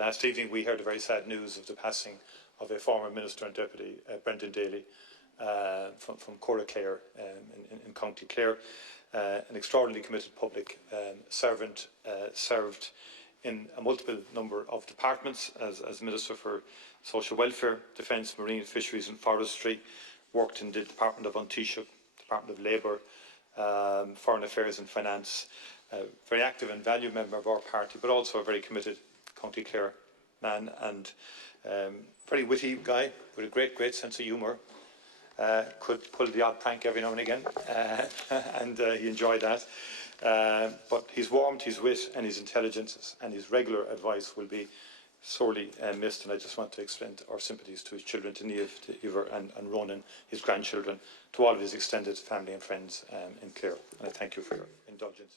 last evening we heard the very sad news of the passing of a former Minister and Deputy, Brendan Daly, from Clare in County Clare. An extraordinarily committed public servant, served in a multiple number of departments as Minister for Social Welfare, Defence, Marine, Fisheries and Forestry, worked in the Department of Taoiseach, Department of Labour, Foreign Affairs and Finance, very active and valued member of our party, but also a very committed County Clare man, and very witty guy with a great sense of humour. Could pull the odd prank every now and again, and he enjoyed that. But his warmth, his wit and his intelligence and his regular advice will be sorely missed, and I just want to extend our sympathies to his children, to Niamh, to Iver and Ronan, his grandchildren, to all of his extended family and friends in Clare. And I thank you for your indulgence.